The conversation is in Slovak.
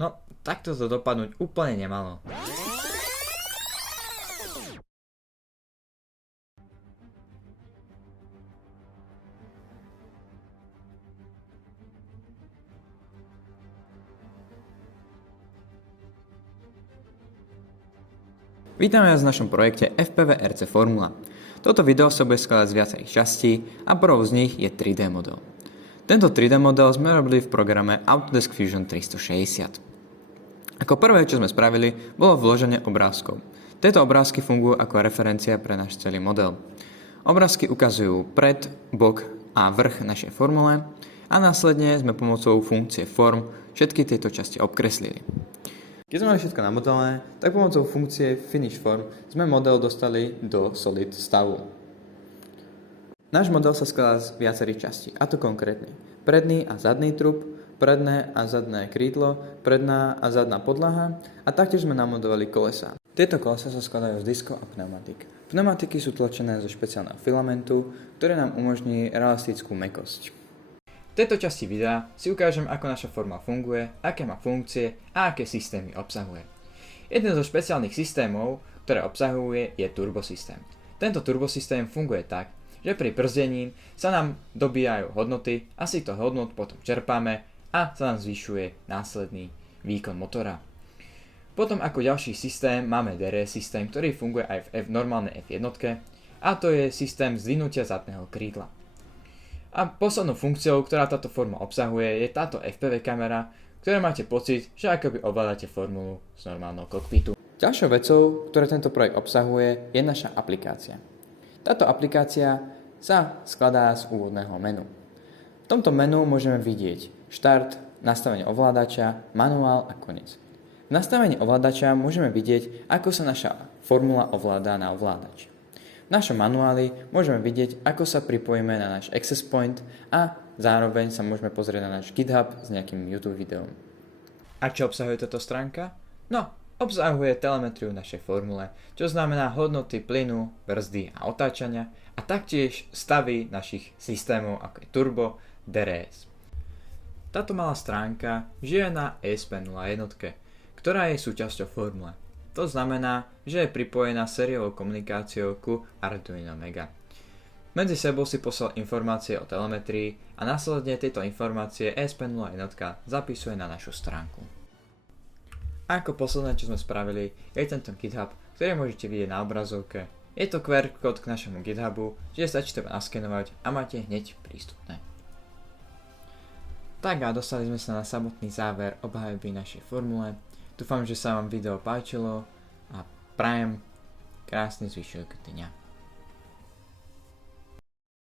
No, takto to dopadnúť úplne nemalo. Vítame vás v našom projekte FPV RC Formula. Toto video sa bude skladať z viacerých častí a prvou z nich je 3D model. Tento 3D model sme robili v programe Autodesk Fusion 360. Ako prvé, čo sme spravili, bolo vloženie obrázkov. Tieto obrázky fungujú ako referencia pre náš celý model. Obrázky ukazujú pred, bok a vrch našej formule a následne sme pomocou funkcie form všetky tieto časti obkreslili. Keď sme mali všetko namodelené, tak pomocou funkcie Finish Form sme model dostali do solid stavu. Náš model sa skladá z viacerých častí, a to konkrétne predný a zadný trup, predné a zadné krídlo, predná a zadná podlaha a taktiež sme namodelovali kolesá. Tieto kolesá sa skladajú z diskov a pneumatik. Pneumatiky sú tlačené zo špeciálneho filamentu, ktoré nám umožní realistickú mäkkosť. V tejto časti videa si ukážem, ako naša forma funguje, aké má funkcie a aké systémy obsahuje. Jeden zo špeciálnych systémov, ktoré obsahuje, je turbosystém. Tento turbosystém funguje tak, že pri brzdení sa nám dobíjajú hodnoty a z týchto hodnot potom čerpáme a sa nám zvyšuje následný výkon motora. Potom ako ďalší systém máme DRS systém, ktorý funguje aj v normálnej F1 a to je systém zdvihnutia zadného krídla. A poslednou funkciou, ktorá táto forma obsahuje, je táto FPV kamera, ktoré máte pocit, že akoby ovládate formulu z normálneho kokpitu. Ďalšou vecou, ktoré tento projekt obsahuje, je naša aplikácia. Táto aplikácia sa skladá z úvodného menu. V tomto menu môžeme vidieť štart, nastavenie ovládača, manuál a koniec. V nastavení ovládača môžeme vidieť, ako sa naša formula ovládá na ovládač. V našom manuáli môžeme vidieť, ako sa pripojíme na náš access point a zároveň sa môžeme pozrieť na náš GitHub s nejakým YouTube videom. A čo obsahuje táto stránka? No, obsahuje telemetriu našej formule, čo znamená hodnoty plynu, brzdy a otáčania a taktiež stavy našich systémov ako je turbo, DRS. Táto malá stránka žije na ESP01, ktorá je súčasťou formule. To znamená, že je pripojená sériovou komunikáciou ku Arduino Mega. Medzi sebou si poslal informácie o telemetrii a následne tieto informácie ESP01 zapisuje na našu stránku. A ako posledné, čo sme spravili, je tento GitHub, ktorý môžete vidieť na obrazovke. Je to QR kód k našemu GitHubu, čiže stačí to naskenovať a máte hneď prístupné. Tak a dostali sme sa na samotný záver obhajoby našej formule. Dúfam, že sa vám video páčilo a prajem krásny zvyšok dňa.